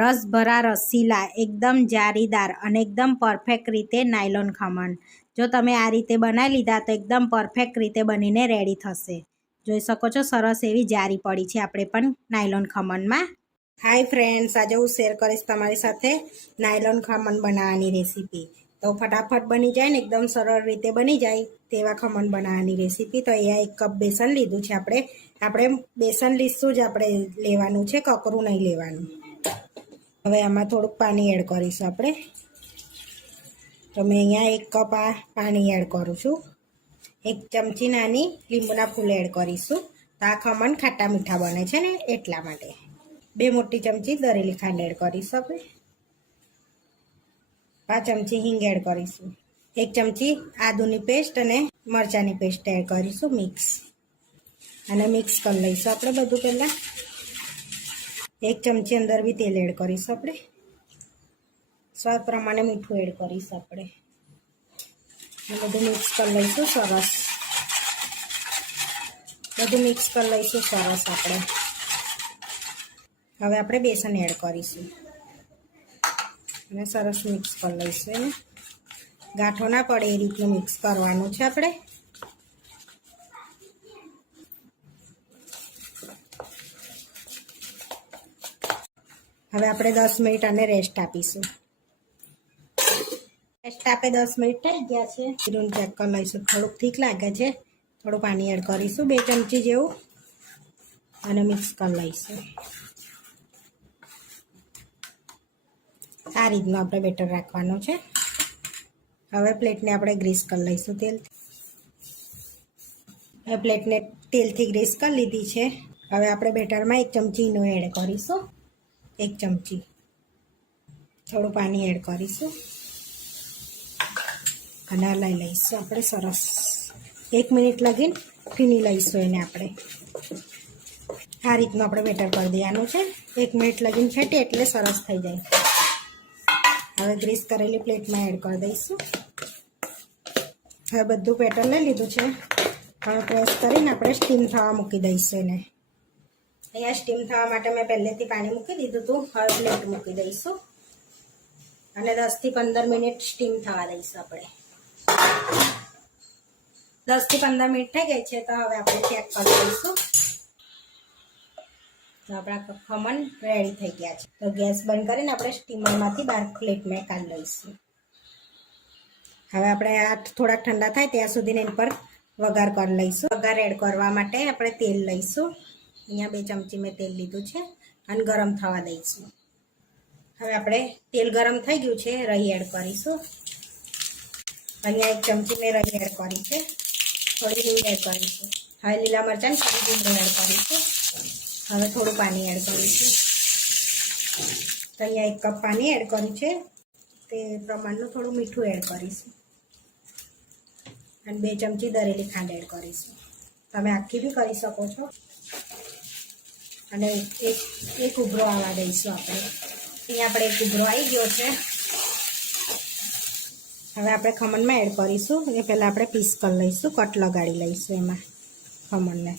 રસભરા રસીલા એકદમ જારીદાર અને એકદમ પરફેક્ટ રીતે નાયલોન ખમણ. જો તમે આ રીતે બનાવી લીધા તો એકદમ પરફેક્ટ રીતે બનીને રેડી થશે. જોઈ શકો છો સરસ એવી જારી પડી છે આપણે પણ નાયલોન ખમણમાં. હાય ફ્રેન્ડ્સ, આજે હું શેર કરીશ તમારી સાથે નાયલોન ખમણ બનાવવાની રેસીપી. તો ફટાફટ બની જાય ને એકદમ સરળ રીતે બની જાય તેવા ખમણ બનાવવાની રેસીપી. તો અહીંયા 1 કપ બેસન લીધું છે આપણે બેસન લીસું જ આપણે લેવાનું છે, કકરું નહીં લેવાનું. હવે આમાં થોડુંક પાણી એડ કરીશું આપણે. તો મેં અહીંયા 1 કપ આ પાણી એડ કરું છું. 1 ચમચી નાની લીંબુના ફૂલ એડ કરીશું. તો આ ખમણ ખાટા મીઠા બને છે ને એટલા માટે. 2 મોટી ચમચી દરેલી ખાંડ એડ કરીશું આપણે. 5 ચમચી હિંગ એડ કરીશું. 1 ચમચી આદુની પેસ્ટ અને મરચાંની પેસ્ટ એડ કરીશું મિક્સ. અને મિક્સ કરી લઈશું આપણે બધું પહેલાં. 1 ચમચી અંદર બી તેલ એડ કરીશું આપણે. સ્વાદ પ્રમાણે મીઠું એડ કરીશું આપણે. બધું મિક્સ કરી લઈશું સરસ. બધું મિક્સ કરી લઈશું સરસ આપણે. હવે આપણે બેસન એડ કરીશું અને સરસ મિક્સ કરી લઈશું. એને ગાંઠો ના પડે એ રીતનું મિક્સ કરવાનું છે આપણે. હવે આપણે 10 મિનિટ આને રેસ્ટ આપીશું. રેસ્ટ આપે 10 મિનિટ થઈ ગયા છે. જીરું ચેક કરી લઈશું. થોડુંક ઠીક લાગે છે. થોડું પાણી એડ કરીશું 2 ચમચી જેવું અને મિક્સ કરી લઈશું. આ રીતનું આપણે બેટર રાખવાનું છે. હવે પ્લેટને આપણે ગ્રીસ કરી લઈશું તેલથી. હવે પ્લેટને તેલથી ગ્રીસ કરી લીધી છે. હવે આપણે બેટરમાં 1 ચમચી ઈનો એડ કરીશું. 1 ચમચી. થોડું પાણી એડ કરીશું અને હલાવી લઈશું આપણે સરસ. 1 મિનિટ લગીને ફીણી લઈશું એને આપણે. આ રીતનું આપણે બેટર કરી દેવાનું છે. 1 મિનિટ લગીને ફેટી એટલે સરસ થઈ જાય. હવે ગ્રીસ કરેલી પ્લેટમાં એડ કરી દઈશું. હવે બધું બેટર લઈ લીધું છે. હવે પ્રેસ કરીને આપણે સ્ટીમ થવા મૂકી દઈશું એને. અહીંયા સ્ટીમ થવા માટે મેં પહેલેથી પાણી મૂકી દીધું હતું. હવે પ્લેટ મૂકી દઈશું અને 10 થી 15 મિનિટ સ્ટીમ થવા દઈશું આપણે. 10 થી 15 મિનિટ થઈ ગઈ છે. તો હવે આપણે ચેક કરી લઈશું. તો આપણા ખમણ રેડી થઈ ગયા છે. તો ગેસ બંધ કરીને આપણે સ્ટીમરમાંથી બહાર પ્લેટમાં કાઢી લઈશું. હવે આપણે આ થોડાક ઠંડા થાય ત્યાં સુધી એની પર વઘાર કરી લઈશું. વઘાર એડ કરવા માટે આપણે તેલ લઈશું. અહીંયા 2 ચમચી મેં તેલ લીધું છે અને ગરમ થવા દઈશું. હવે આપણે તેલ ગરમ થઈ ગયું છે. રહી એડ કરીશું. અહીંયા 1 ચમચી મેં રહી એડ કરી છે. થોડી હિંગ એડ કરીશું. હવે લીલા મરચાં થોડી લીમડો એડ કરીશું. હવે થોડું પાણી એડ કરીશું. તો અહીંયા 1 કપ પાણી એડ કર્યું છે. તે પ્રમાણનું થોડું મીઠું એડ કરીશું અને 2 ચમચી દરેલી ખાંડ એડ કરીશું. તમે આખી બી કરી શકો છો. અને એક ઉભરો આવવા દઈશું આપણે. અહીંયા આપણે એક ઉભરો આવી ગયો છે. હવે આપણે ખમણમાં એડ કરીશું. એ પહેલાં આપણે પીસ કરી લઈશું. કટ લગાડી લઈશું એમાં ખમણને.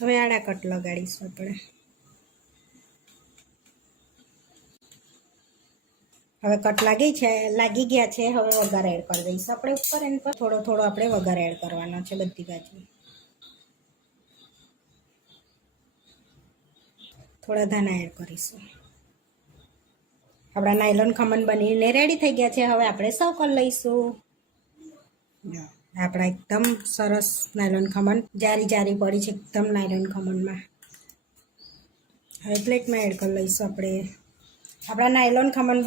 હવે આડા કટ લગાડીશું આપણે. હવે કટ લાગી ગયા છે. હવે વઘાર એડ કરી દઈશું આપણે ઉપર. એની પર થોડો આપણે વઘાર એડ કરવાનો છે બધી બાજુ. થોડા ધાણા એડ કરીશું. આપણા નાયલોન ખમણ બનીને રેડી થઈ ગયા છે. હવે આપણે સર્વ કરી લઈશું. આપણા એકદમ સરસ નાયલોન ખમણ જારી પડી છે એકદમ નાયલોન ખમણમાં. હવે પ્લેટમાં એડ કરી લઈશું આપણે. આપણા નાયલોન ખમણ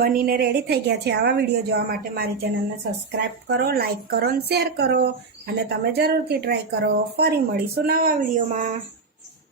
બનીને રેડી થઈ ગયા છે. આવા વિડીયો જોવા માટે મારી ચેનલને સબસ્ક્રાઈબ કરો, લાઈક કરો અને શેર કરો અને તમે જરૂરથી ટ્રાય કરો. ફરી મળીશું નવા વિડીયોમાં.